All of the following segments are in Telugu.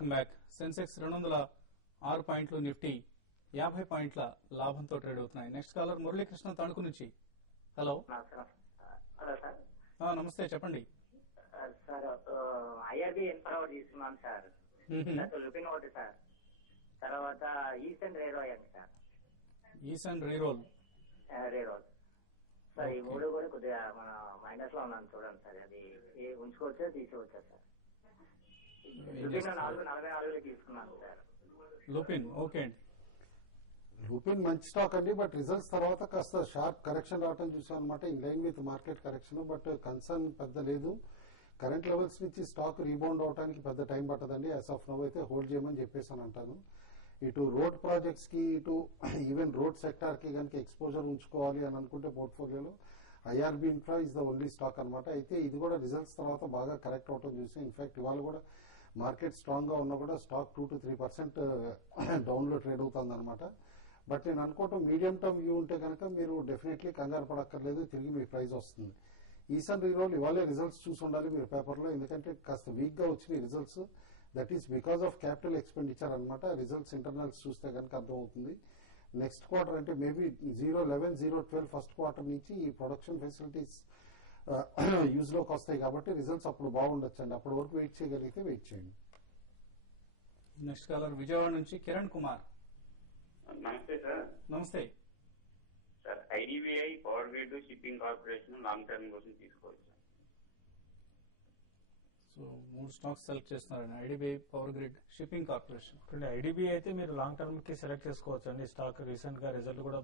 Welcome back. సెన్సెక్స్ 206 పాయింట్లు, నిఫ్టీ 50 పాయింట్ల లాభంతో ట్రేడ్ అవుతున్నాయి. నెక్స్ట్ కాలర్ మురళీకృష్ణ తణుకు నుంచి. హలో. Hello sir. నమస్తే, చెప్పండి సార్. ఐఆర్బి ఇన్ఫ్రావర్ తీసుకున్నాను సార్. లుకింగ్ ఒకటి సార్. తర్వాత ఈసన్ రేరోల్ అండి సార్. ఈసన్ రేరోల్ సార్. ఈ మూడు కూడా కొద్దిగా మన మైనస్ లో ఉన్నాను చూడండి సార్. అది ఉంచుకోవచ్చా తీసుకోవచ్చా సార్? లుపిన్ 444 తీసుకున్నాను సార్. లుపిన్ ఓకే అండి. లూపిన్ మంచి స్టాక్ అండి, బట్ రిజల్ట్స్ తర్వాత కాస్త షార్ప్ కరెక్షన్ రావడం చూసాం అనమాట. In line with market correction, but concern పెద్ద లేదు. కరెంట్ లెవెల్స్ నుంచి స్టాక్ రీబౌండ్ అవడానికి పెద్ద టైం పట్టదండి. యాజ్ ఆఫ్ నౌ అయితే హోల్డ్ చేయమని చెప్పేసి అని అంటాను. ఇటు రోడ్ ప్రాజెక్ట్స్ కి, ఇటు ఈవెన్ రోడ్ సెక్టార్ కి కనుక ఎక్స్పోజర్ ఉంచుకోవాలి అని అనుకుంటే పోర్ట్ఫోలియోలో IRB infra is the only stock అనమాట. అయితే ఇది కూడా రిజల్ట్స్ తర్వాత బాగా కరెక్ట్ అవడం చూసి, ఇన్ఫాక్ట్ ఇవాళ కూడా మార్కెట్ స్ట్రాంగ్ గా ఉన్నా కూడా స్టాక్ 2 to 3% డౌన్ లో ట్రేడ్ అవుతుంది అనమాట. బట్ నేను అనుకోవటం మీడియం టర్మ్ వ్యూ ఉంటే కనుక మీరు డెఫినెట్లీ కంగారు పడక్కర్లేదు, తిరిగి మీ ప్రైస్ వస్తుంది. ఈసన్ రీరోల్ ఇవాళే రిజల్ట్స్ చూసి ఉండాలి మీరు పేపర్లో, ఎందుకంటే కాస్త వీక్ గా వచ్చిన results. That is because of capital expenditure అనమాట. రిజల్ట్స్ ఇంటర్నల్స్ చూస్తే కనుక అర్థమవుతుంది. నెక్స్ట్ క్వార్టర్ అంటే మేబీ 011, 012 ఫస్ట్ క్వార్టర్ నుంచి ఈ ప్రొడక్షన్ ఫెసిలిటీస్ యూజ్ లోకి వస్తాయి కాబట్టి రిజల్ట్స్ అప్పుడు బాగుండొచ్చు అండి. అప్పటి వరకు వెయిట్ చేయగలిగితే వెయిట్ చేయండి. నెక్స్ట్ కాలర్ విజయవాడ నుంచి కిరణ్ కుమార్. నమస్తే సార్. నమస్తే sir. IDBI, power grid, shipping corporation long term కోసం తీసుకోవచ్చు. సో 3 స్టాక్స్ సెలెక్ట్ చేస్తున్నారండి. IDBI, power grid, shipping corporation. IDBI అయితే మీరు లాంగ్ టర్మ్ కి సెలెక్ట్ చేసుకోవచ్చు అండి. స్టాక్ రీసెంట్ గా రిజల్ట్ కూడా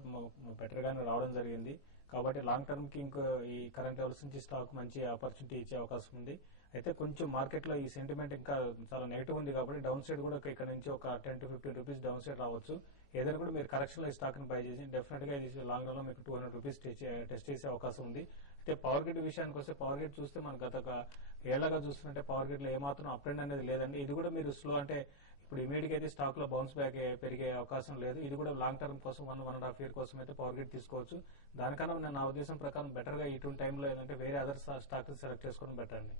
బెటర్ గానే రావడం జరిగింది కాబట్టి లాంగ్ టర్మ్ కి ఇంకో ఈ కరెంట్ లెవెల్స్ నుంచి స్టాక్ మంచి ఆపర్చునిటీ ఇచ్చే అవకాశం ఉంది. అయితే కొంచెం మార్కెట్ లో ఈ సెంటిమెంట్ ఇంకా చాలా నెగిటివ్ ఉంది కాబట్టి డౌన్ సైడ్ కూడా ఇక్కడ నుంచి ఒక 10 to 15 రూపీస్ డౌన్ సైడ్ రావచ్చు. ఏదైనా కూడా మీరు కరెక్షన్ లో ఈ స్టాక్ ని బై చేసి డెఫినెట్ గా ఇది లాంగ్ రన్ లో మీకు 200 రూపీస్ టెస్ట్ చేసే అవకాశం ఉంది. అయితే పవర్ గ్రిడ్ విషయానికి వస్తే పవర్ గ్రిడ్ చూస్తే మనం గత ఏళ్లగా చూస్తుంటే పవర్ గ్రిడ్ లో ఏమాత్రం అప్ ట్రెండ్ అనేది లేదండి. ఇది కూడా మీరు స్లో అంటే ఇప్పుడు ఇమీడియట్ అయితే స్టాక్ లో బౌన్స్ బ్యాక్ పెరిగే అవకాశం లేదు. ఇది కూడా లాంగ్ టర్మ్ కోసం 1.5 year కోసం అయితే పవర్ గ్రిడ్ తీసుకోవచ్చు. దానికన్నా నా ఉద్దేశం ప్రకారం బెటర్ గా ఇటువంటి టైంలో ఏంటంటే వేరే అదర్ స్టాక్ సెలెక్ట్ చేసుకోవడం బెటర్ అండి.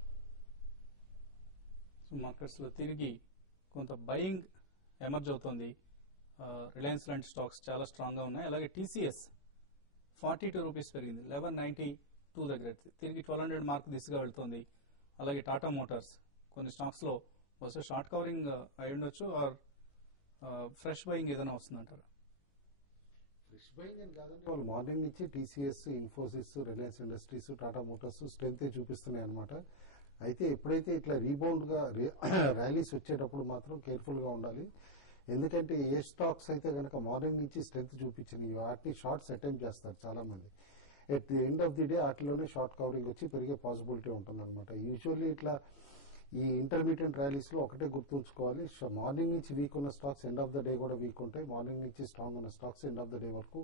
సో మార్కెట్స్ లో తిరిగి కొంత బయింగ్ ఎమర్జ్ అవుతుంది. రిలయన్స్ లాంటి స్టాక్స్ చాలా స్ట్రాంగ్ గా ఉన్నాయి. అలాగే టీసీఎస్ 42 రూపీస్ పెరిగింది, 1192 దగ్గర తిరిగి 1200 మార్క్ దిశగా వెళ్తుంది. అలాగే టాటా మోటార్స్ కొన్ని స్టాక్స్ లో బహుశా షార్ట్ కవరింగ్ అయి ఉండొచ్చు, ఆర్ ఫ్రెష్ బయింగ్ ఏదైనా వస్తుందంటారా? ఫ్రెష్ బయింగ్ అని కాదండి, వాళ్ళు మార్నింగ్ నుంచి TCS, Infosys, Reliance industries, Tata Motors strength చూపిస్తున్నాయి అనమాట. అయితే ఎప్పుడైతే ఇట్లా రీబౌండ్ గా ర్యాలీస్ వచ్చేటప్పుడు మాత్రం కేర్ఫుల్ గా ఉండాలి. ఎందుకంటే ఏ స్టాక్స్ అయితే కనుక మార్నింగ్ నుంచి స్ట్రెంత్ చూపించినాయి వాటిని షార్ట్స్ అటెంప్ట్ చేస్తారు చాలా మంది. At the end of the day వాటిలోనే షార్ట్ కవరింగ్ వచ్చి పెరిగే పాసిబిలిటీ ఉంటుంది అనమాట. యూజువల్లీ ఇట్లా ఈ ఇంటర్మీడియట్ ర్యాలీస్ లో ఒకటే గుర్తుంచుకోవాలి, మార్నింగ్ నుంచి వీక్ ఉన్న stocks end of the day కూడా వీక్ ఉంటాయి. మార్నింగ్ నుంచి స్ట్రాంగ్ ఉన్న stocks end of the day వరకు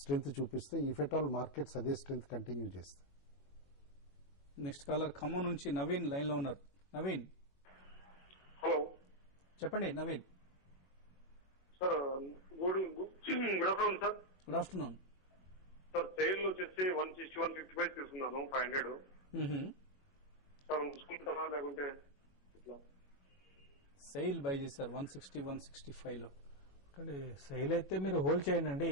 స్ట్రెంత్ చూపిస్తే ఇఫ్ ఎట్ ఆల్ మార్కెట్స్ అదే స్ట్రెంత్ కంటిన్యూ చేస్తాయి. నెక్స్ట్ కాలర్ ఖమ్మం నుంచి నవీన్ లైన్ లో ఉన్నారు. నవీన్, హలో చెప్పండి. Naveen sir, good afternoon sir. Good afternoon sir. Sale వచ్చేసి 160, 155 తీసుకున్నాను, 500 సార్. చూసుకుంటారా లేకుంటే సెయిల్ బై చేశారు 160, 165 లో. సెయిల్ అయితే మీరు హోల్డ్ చేయండి.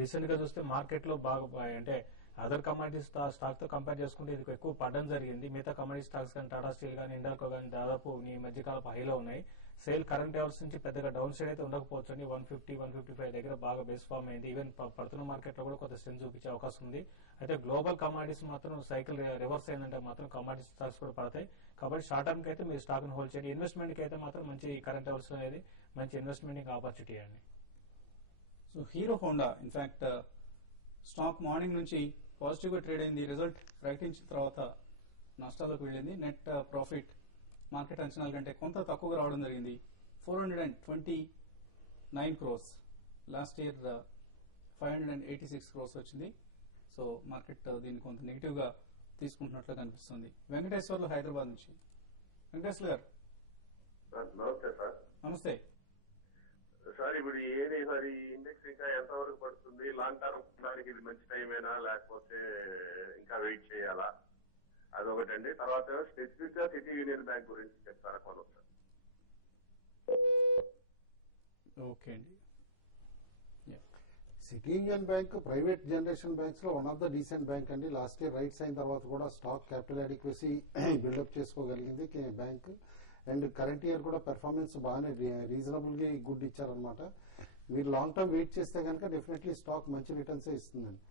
రీసెంట్ గా చూస్తే మార్కెట్ లో బాగా అంటే అదర్ కమాడిటీస్ స్టాక్ తో కంపేర్ చేసుకుంటే ఇది ఎక్కువ పడడం జరిగింది. మిగతా కమాడిటీ స్టాక్స్ కానీ టాటా స్టీల్ కానీ ఇండాల్కో కానీ దాదాపు ఈ మధ్యకాలపు హైలో ఉన్నాయి. సేల్ కరెంట్ లెవెల్స్ నుంచి పెద్దగా డౌన్ సైడ్ అయితే ఉండకపోవచ్చు అండి. 150, 155 దగ్గర బాగా బేస్ ఫామ్ అయింది. ఈవెన్ పడుతున్న మార్కెట్ లో కూడా కొంత స్ట్రెంత్ చూపించే అవకాశం ఉంది. అయితే గ్లోబల్ కమాడిటీస్ మాత్రం సైకిల్ రివర్స్ అయిందంటే మాత్రం కమాడిటీ స్టాక్స్ కూడా పడతాయి. కాబట్టి షార్ట్ టర్మ్ కి అయితే మీరు స్టాక్ ని హోల్డ్ చేయండి. ఇన్వెస్ట్మెంట్ కి అయితే మాత్రం మంచి కరెంట్ లెవెల్స్ అనేది మంచి ఇన్వెస్ట్మెంట్ ఆపర్చునిటీ అండి. So hero Honda in fact stock morning నుంచి పాజిటివ్ గా ట్రేడ్ అయింది. రిజల్ట్ ప్రకటించిన తర్వాత నష్టాలకు వెళ్ళింది. నెట్ ప్రాఫిట్ మార్కెట్ అంచనాల కంటే కొంత తక్కువగా రావడం జరిగింది. 429 crores. లాస్ట్ ఇయర్ 586 crores వచ్చింది. సో మార్కెట్ దీన్ని కొంత నెగిటివ్ గా తీసుకుంటున్నట్లు కనిపిస్తుంది. వెంకటేశ్వర్లు హైదరాబాద్ నుంచి. వెంకటేశ్వర్ గారు నమస్తే సార్. నమస్తే సార్. ఇప్పుడు ఏది సార్, ఈ ఇండెక్స్ ఇంకా ఎంత వరకు పడుతుంది? లాంగ్ టర్మ్ దానికి ఇది మంచి టైమేనా లేకపోతే ఇంకా వెయిట్ చేయాలా? అదొకటండి. తర్వాత స్పెసిఫిక్ గా సిటీ యూనియన్ బ్యాంక్ గురించి చెప్తారా కొంత? ఓకే అండి. City union bank private generation banks లో one of the decent bank అండి. లాస్ట్ ఇయర్ రైట్స్ అయిన తర్వాత కూడా స్టాక్ క్యాపిటల్ అడిక్వసీ బిల్డప్ చేసుకోగలిగింది బ్యాంక్. అండ్ కరెంట్ ఇయర్ కూడా పెర్ఫార్మెన్స్ బాగానే రీజనబుల్ గా గుడ్ ఇచ్చారనమాట. మీరు లాంగ్ టర్మ్ వెయిట్ చేస్తే కనుక డెఫినెట్లీ స్టాక్ మంచి రిటర్న్స్ ఇస్తుందండి.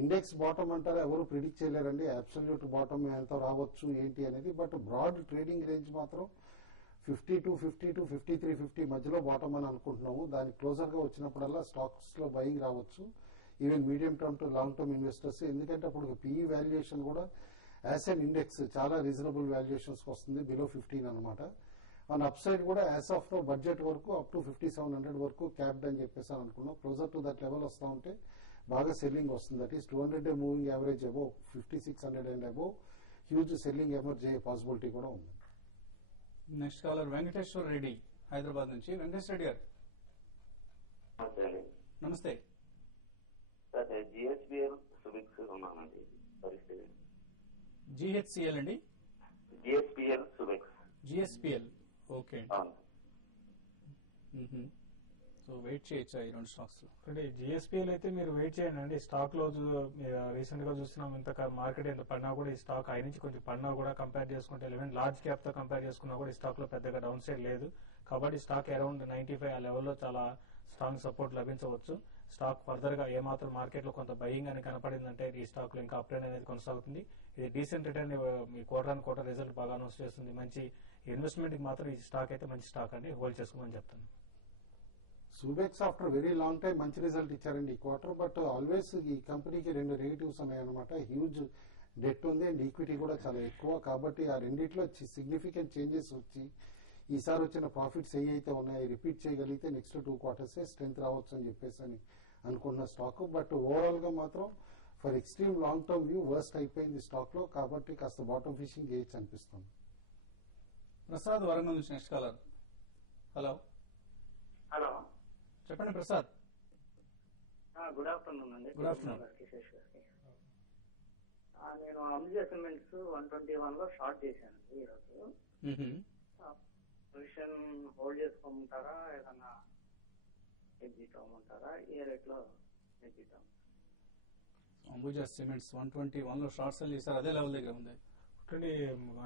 ఇండెక్స్ బాటమ్ అంటారా ఎవరు ప్రిడిక్ట్ చేయలేరండి, అబ్సల్యూట్ బాటమ్ ఎంత రావచ్చు ఏంటి అనేది. బట్ బ్రాడ్ ట్రేడింగ్ రేంజ్ మాత్రం 52 to 53.50 మధ్యలో బాటమ్ అని అనుకుంటున్నాము. దాని క్లోజర్ గా వచ్చినప్పుడల్లా స్టాక్స్ లో బయింగ్ రావచ్చు, even medium term to long term investors. ఎందుకంటే అప్పుడు పిఈ వాల్యుయేషన్ కూడా యాజ్ అన్ ఇండెక్స్ చాలా రీజనబుల్ వాల్యుయేషన్స్ వస్తుంది, బిలో 15 అనమాట. అండ్ అప్ సైడ్ కూడా యాజ్ ఆఫ్ ద బడ్జెట్ వరకు అప్ టు 5700 వరకు క్యాప్డ్ అని చెప్పేసి అనుకున్నాం. క్లోజర్ టు దట్ లెవెల్ వస్తూ ఉంటే బాగా సెల్లింగ్ వస్తుంది. That is 200-day moving average above 5600 and above huge selling emerge అయ్యే పాసిబిలిటీ కూడా ఉంది. నెక్స్ట్ కాలర్ వెంకటేశ్వర రెడ్డి హైదరాబాద్ నుంచి. వెంకటేశ్వర రెడ్డి గారు నమస్తే. సార్ జిఎస్బిఎల్ సుబిక్స్ ఉన్నానండి. పరిస్థితి జిహెచ్సిఎల్ అండి. జిఎస్బిఎల్ సుబిక్స్. జిఎస్పిఎల్ ఓకే అండి. సో వెయిట్ చేయొచ్చా ఈ రెండు స్టాక్స్ లో? అంటే జిఎస్పిఎల్ అయితే మీరు వెయిట్ చేయండి అండి. స్టాక్ లో రీసెంట్ గా చూస్తున్నాం ఇంత మార్కెట్ ఎంత పడినా కూడా ఈ స్టాక్ హై నుంచి కొంచెం పడినా కూడా కంపేర్ చేసుకుంటే ఈవెన్ లార్జ్ క్యాప్ తో కంపేర్ చేసుకున్నా కూడా ఈ స్టాక్ లో పెద్దగా డౌన్ సైడ్ లేదు. కాబట్టి స్టాక్ అరౌండ్ 95 ఆ లెవెల్లో చాలా స్ట్రాంగ్ సపోర్ట్ లభించవచ్చు. స్టాక్ ఫర్దర్ గా ఏమాత్రం మార్కెట్ లో కొంత బయింగ్ అని కనపడిందంటే ఈ స్టాక్ లో ఇంకా అప్ ట్రెండ్ అనేది కొనసాగుతుంది. ఇది decent return me quarter and quarter result బాగా అనౌన్స్ చేస్తుంది. మంచి ఇన్వెస్ట్మెంట్ కి మాత్రం ఈ స్టాక్ అయితే మంచి స్టాక్ అండి, హోల్డ్ చేసుకోమని చెప్తాను. సూబెక్స్ ఆఫ్టర్ వెరీ లాంగ్ టైం మంచి రిజల్ట్ ఇచ్చారండి ఈ క్వార్టర్. బట్ ఆల్వేస్ ఈ కంపెనీకి రెండు నెగిటివ్స్ ఉన్నాయన్నమాట. హ్యూజ్ డెట్ ఉంది అండ్ ఈక్విటీ కూడా చాలా ఎక్కువ. కాబట్టి ఆ రెండిట్లో సిగ్నిఫికెంట్ చేంజెస్ వచ్చి ఈసారి వచ్చిన ప్రాఫిట్స్ ఏవైతే ఉన్నాయో రిపీట్ చేయగలిగితే నెక్స్ట్ 2 quarters స్ట్రెంత్ రావచ్చు అని చెప్పేసి అని అనుకున్న స్టాక్. బట్ ఓవరాల్ గా మాత్రం for extreme long term view worst అయిపోయింది స్టాక్ లో. కాబట్టి కాస్త బాటమ్ ఫిషింగ్ చేయొచ్చు అనిపిస్తుంది. ప్రసాద్ వరంగల్ నుంచి నెక్స్ట్ కాలర్. హలో హలో, చెప్పండి ప్రసాద్. గుడ్ ఆఫ్టర్నూన్ అండి. Good afternoon. కిషోర్ గారికి. నేను అంబుజా సిమెంట్స్ 121 లో షార్ట్ చేశాను ఈరోజు. పొజిషన్ హోల్డ్ చేసుకోమంటారా, ఏదన్నా ఎగ్జిట్ అవ్వమంటారా? ఏ రేట్ లో ఎగ్జిట్ అవ్వమంటారా? అంబుజా సిమెంట్స్ 121 లో షార్ట్ సెల్ చేశారు, అదే లెవెల్ దగ్గర ఉంది.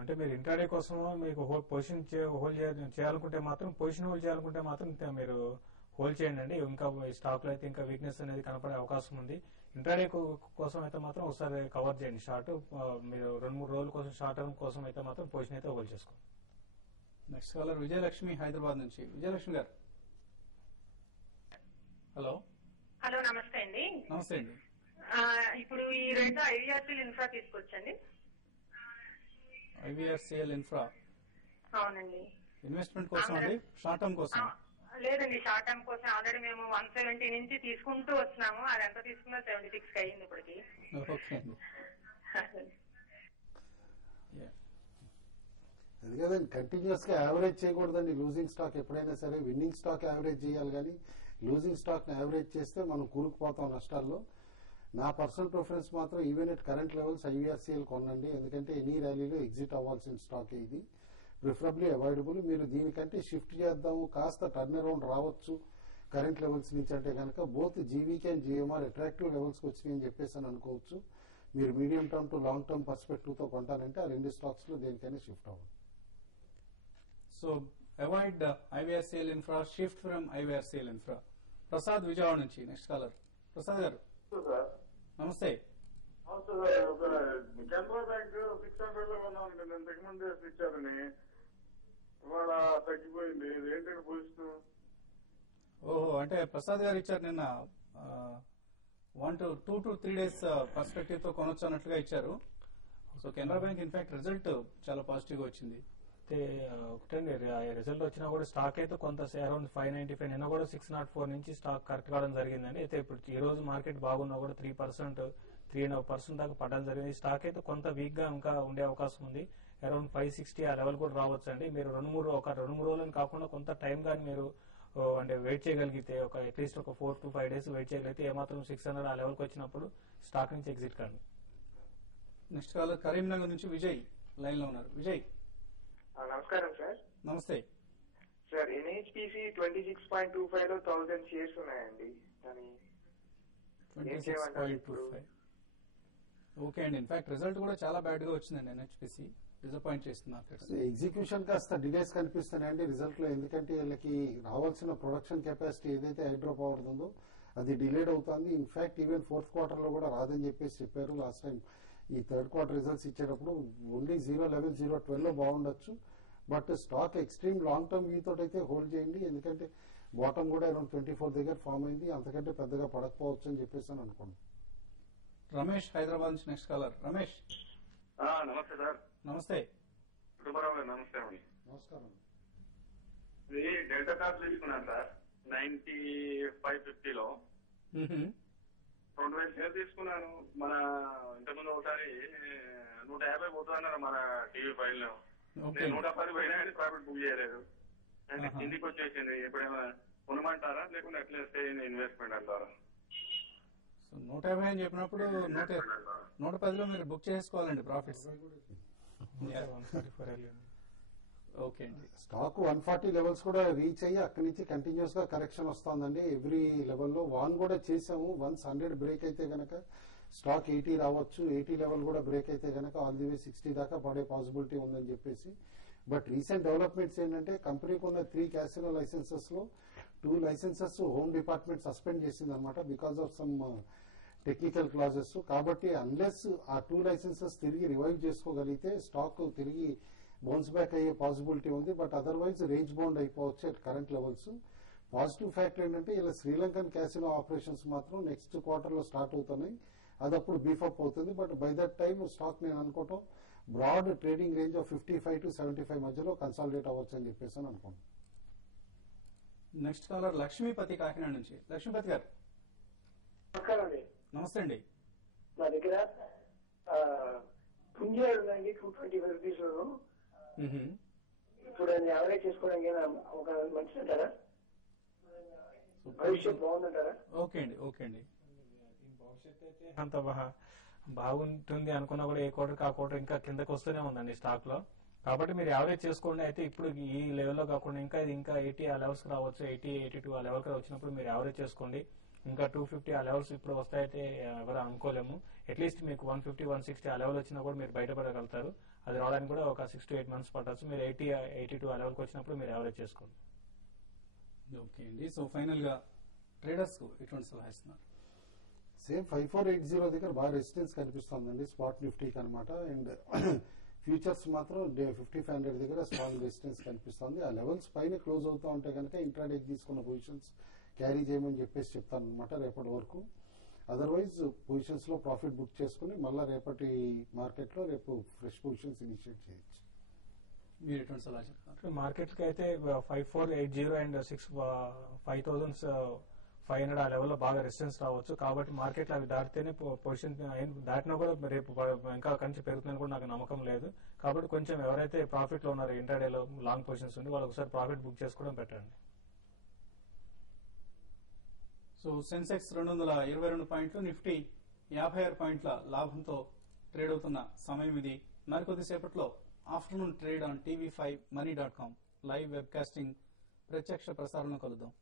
అంటే మీరు ఇంట్రాడే కోసం మీకు పొజిషన్ హోల్డ్ చేయాలనుకుంటే మాత్రం పొజిషన్ హోల్డ్ చేయాలనుకుంటే మాత్రం మీరు హోల్డ్ చేయండి అండి. ఇంకా స్టాక్ లో అయితే ఇంకా వీక్నెస్ అనేది కనపడే అవకాశం ఉంది. ఇంట్రాడే కోసం అయితే మాత్రం ఒకసారి కవర్ చేయండి షార్ట్. మీరు 2-3 రోజుల కోసం షార్ట్ టర్మ్ కోసం అయితే మాత్రం పొజిషన్ అయితే హోల్డ్ చేసుకోండి. నెక్స్ట్ కాలర్ విజయలక్ష్మి హైదరాబాద్ నుంచి. విజయలక్ష్మి గారు హలో. హలో, నమస్తే అండి. నమస్తే అండి. ఇప్పుడు ఈ రెండు ఐవీఆర్సీఎల్ ఇన్ఫ్రా తీసుకొచ్చండి. ఐవీఆర్సీఎల్ ఇన్ఫ్రా అవునండి. ఇన్వెస్ట్మెంట్ కోసం అండి, షార్ట్ టర్మ్ కోసం? లేదండి, షార్ట్ టర్మ్ కోసం. ఆల్రెడీ మేము 170 నుంచి తీసుకుంటూ వస్తున్నాము. అది ఎంత తీసుకున్నా 76 అయ్యింది ఇప్పటికి. ఓకే అండి. అది కదండి, కంటిన్యూస్ గా యావరేజ్ చేయకూడదండి. లూజింగ్ స్టాక్ ఎప్పుడైనా సరే విన్నింగ్ స్టాక్ యావరేజ్ చేయాలి, కానీ లూజింగ్ స్టాక్ ని యావరేజ్ చేస్తే మనం కూరుకుపోతాం నష్టాల్లో. నా పర్సనల్ ప్రిఫరెన్స్ మాత్రం even at current levels IVRCL కొనండి. ఎందుకంటే ఎనీ ర్యాలీలో ఎగ్జిట్ అవ్వాల్సిన స్టాక్ ఇది, ప్రిఫరబ్లీ అవాయిడబుల్. మీరు దీనికంటే షిఫ్ట్ చేద్దాము, కాస్త టర్న్ అరౌండ్ రావచ్చు కరెంట్ లెవెల్స్ నుంచి అంటే కనుక both GVK and GMR attractive లెవెల్స్కి వచ్చినాయి అని చెప్పేసి అని అనుకోవచ్చు. మీరు medium term to long term perspective తో కొంటారంటే ఆ రెండు స్టాక్స్ లో దేనికైనా షిఫ్ట్ అవ్వండి. So avoid IVRCL infra, shift from IVRCL infra. Prasad Vijayawada నుంచి నెక్స్ట్ కాలర్. ప్రసాద్ గారు నమస్తే. కెనరా బ్యాంక్ 600 లో కొన్నాను, నేను రికమెండేషన్ ఇచ్చారని ఇవాళ తగ్గిపోయింది. ఏంటంటే పొజిషన్? ఓహో, అంటే ప్రసాద్ గారు ఇచ్చారు నిన్న 2 to 3 days పర్స్పెక్టివ్ తో కొనొచ్చు అన్నట్లుగా ఇచ్చారు. So Canara bank in fact result చాలా పాజిటివ్ గా వచ్చింది. అయితే ఒకటండి, రిజల్ట్ వచ్చినా కూడా స్టాక్ అయితే కొంత అరౌండ్ 595, నిన్న కూడా 604 నుంచి స్టాక్ కరెక్ట్ కావడం జరిగిందండి. అయితే ఇప్పుడు ఈ రోజు మార్కెట్ బాగున్నా కూడా 3%, 3.5% దాకా పడడం జరిగింది. స్టాక్ అయితే కొంత వీక్ గా ఇంకా ఉండే అవకాశం ఉంది. అరౌండ్ 560 ఆ లెవెల్ కూడా రావచ్చండి. మీరు 2-3 రోజులని కాకుండా కొంత టైం కానీ మీరు అంటే వెయిట్ చేయగలిగితే, ఒక అట్లీస్ట్ ఒక 4 to 5 days వెయిట్ చేయగలిగితే ఏమాత్రం 600 ఆ లెవెల్కి వచ్చినప్పుడు స్టాక్ నుంచి ఎగ్జిట్ కండి. నెక్స్ట్ కాలర్ కరీంనగర్ నుంచి విజయ్ లైన్ లో ఉన్నారు. విజయ్ నమస్కారం సార్. నమస్తే సార్ ఎన్హెచ్పిసి 26.25 లో 1000 షేర్స్ ఉన్నాయండి. దాని ఏం చేయమంటారు ఇప్పుడు? 26.25. ఓకే అండి. ఇన్ఫాక్ట్ రిజల్ట్ కూడా చాలా బ్యాడ్ గా వచ్చిందండి ఎన్హెచ్పిసి. డిసప్పాయింట్ చేస్తుంది మార్కెట్స్. ఎగ్జిక్యూషన్ కాస్త డిలేస్ కనిపిస్తున్నాయండి రిజల్ట్ లో. ఎందుకంటే వీళ్ళకి రావాల్సిన ప్రొడక్షన్ కెపాసిటీ ఏదైతే హైడ్రో పవర్ ఉందో అది డిలేడ్ అవుతుంది. ఇన్ఫాక్ట్ ఈవెన్ ఫోర్త్ క్వార్టర్ లో కూడా రాదని చెప్పేసి చెప్పారు లాస్ట్ టైం. ఈ థర్డ్ క్వార్టర్ రిజల్ట్స్ ఇచ్చేటప్పుడు ఓన్లీ 0.11, 0.12 లో బాగుండొచ్చు. But stock extreme long term view తోటి అయితే హోల్డ్ చేయండి. ఎందుకంటే బాటమ్ కూడా అరౌండ్ 24 దగ్గర ఫామ్ అయింది. అంతకంటే పెద్దగా పడకపోవచ్చు అని చెప్పేసి అని అనుకోండి. రమేష్ హైదరాబాద్ నుంచి నెక్స్ట్ కాలర్. రమేష్ నమస్తే సార్. నమస్తే. సుబ్బారావు గారు నమస్తే అండి. నమస్కారం. ఇది డెల్టా కార్డ్ తీసుకున్నాను సార్ 95.50 లో 2000 షేర్ తీసుకున్నాను. మన ఇంతకుముందు ఒకసారి 150 పోతున్నారు మన టీవీ ఫైల్ లో. నేను 110 పోయినా కానీ ప్రాఫిట్ బుక్ చేయలేదు. అంటే కిందికి వచ్చేసింది. ఎప్పుడైనా కొనమంటారా లేకుంటే ఎట్లా స్టే ఇన్వెస్ట్మెంట్ అంటారా? 150 అని చెప్పినప్పుడు 110లో మీరు బుక్ చేసుకోవాలండి ప్రాఫిట్స్. ఓకే అండి. స్టాక్ 140 లెవెల్స్ కూడా రీచ్ అయ్యి అక్కడి నుంచి కంటిన్యూస్ గా కరెక్షన్ వస్తుందండి. ఎవ్రీ లెవెల్లో వాన్ కూడా చేసాము. 100 బ్రేక్ అయితే గనక స్టాక్ 80 రావచ్చు. 80 లెవెల్ కూడా బ్రేక్ అయితే గనక ఆల్ ది వే 60 దాకా పడే పాసిబిలిటీ ఉందని చెప్పేసి. బట్ రీసెంట్ డెవలప్మెంట్స్ ఏంటంటే కంపెనీకి ఉన్న 3 క్యాసినో లైసెన్సెస్ లో 2 లైసెన్సెస్ హోమ్ డిపార్ట్మెంట్ సస్పెండ్ చేసింది అనమాట because of some technical clauses. కాబట్టి అన్లెస్ ఆ 2 లైసెన్సెస్ తిరిగి రివైవ్ చేసుకోగలిగితే స్టాక్ తిరిగి బౌన్స్ బ్యాక్ అయ్యే పాసిబిలిటీ ఉంది. బట్ అదర్వైజ్ రేంజ్ బౌండ్ అయిపోవచ్చు at current levels. Positive factor ఏంటంటే ఇలా శ్రీలంకన్ క్యాసినో ఆపరేషన్స్ మాత్రం నెక్స్ట్ క్వార్టర్ లో స్టార్ట్ అవుతున్నాయి. అది అప్పుడు బీఫప్ అవుతుంది. But by that time stock నేను అనుకోవటం broad trading range of 55 to 75 మధ్యలో కన్సాలిడేట్ అవ్వచ్చు అని చెప్పేసి అని అనుకోండి. నెక్స్ట్ కాలర్ లక్ష్మీపతి కాకినాడ నుంచి. లక్ష్మీపతి గారు నమస్తే అండి. నా దగ్గర పుంజాడు ఉందండి 225 రూపీస్. ఇప్పుడు అది యావరేజ్ చేసుకోవడానికి ఒక మంచిది అంటారా? భవిష్యత్ బాగుందంటారా? ఓకే అండి. ఓకే అండి. భవిష్యత్ అయితే అంత బాగుంటుంది అనుకున్నా కూడా ఏ క్వార్టర్ ఆ క్వార్టర్ ఇంకా కిందకి వస్తూనే ఉందండి స్టాక్ లో. కాబట్టి మీరు యావరేజ్ చేసుకోండి. అయితే ఇప్పుడు ఈ లెవెల్లో కాకుండా ఇంకా 80 ఆ లెవెల్స్ రావచ్చు. 80, 82 ఆ లెవెల్ వచ్చినప్పుడు మీరు యావరేజ్ చేసుకోండి. ఇంకా 250 ఆ లెవెల్స్ ఇప్పుడు వస్తాయితే ఎవరు అనుకోలేము. అట్లీస్ట్ మీకు 150, 160 ఆ లెవెల్ వచ్చినా కూడా మీరు బయటపడగలుగుతారు. అది రావడానికి కూడా ఒక 6 to 8 months పట్టచ్చు. మీరు 80, 82 ఆ లెవెల్కి వచ్చినప్పుడు మీరు యావరేజ్ చేసుకోండి. ఓకే అండి. సో ఫైనల్ గా ట్రేడర్స్ కు ఎటువంటి సలహా ఇస్తున్నారు? సేమ్ 5480 దగ్గర బాగా రెసిస్టెన్స్ కనిపిస్తుందండి స్పాట్ నిఫ్టీకి అనమాట. అండ్ ఫ్యూచర్స్ మాత్రం 5500 దగ్గర స్ట్రాంగ్ రెసిస్టెన్స్ కనిపిస్తుంది. ఆ లెవెల్స్ పైన క్లోజ్ అవుతూ ఉంటే కనుక ఇంట్రాడేకి తీసుకున్న పొజిషన్స్ క్యారీ చేయమని చెప్పేసి చెప్తాను అనమాట రేపటి వరకు. అదర్వైజ్ పొజిషన్స్ లో ప్రాఫిట్ బుక్ చేసుకుని మళ్ళీ రేపటి మార్కెట్ లో రేపు ఫ్రెష్ పొజిషన్స్ ఇనిషియేట్ చేయొచ్చు. మీరు ఎటువంటి సలహా చెప్తారు? మార్కెట్ కి అయితే 5480 అండ్ 5500 ఆ లెవెల్లో బాగా రెసిస్టెన్స్ రావచ్చు. కాబట్టి మార్కెట్ అవి దాటితేనే పొజిషన్ దాటినా కూడా రేపు ఇంకా కంచి పెరుగుతుందని కూడా నాకు నమ్మకం లేదు. కాబట్టి కొంచెం ఎవరైతే ప్రాఫిట్ లో ఉన్నారో ఇంటర్డేలో లాంగ్ పొజిషన్స్ ఉంది వాళ్ళు ఒకసారి ప్రాఫిట్ బుక్ చేసుకోవడం పెట్టండి. సో సెన్సెక్స్ 222 పాయింట్లు, నిఫ్టీ 56 పాయింట్ల లాభంతో ట్రేడ్ అవుతున్న సమయం ఇది. మరికొద్దిసేపట్లో afternoon trade on TV5 Money.com live webcasting ప్రత్యక్ష ప్రసారంలో కలుద్దాం.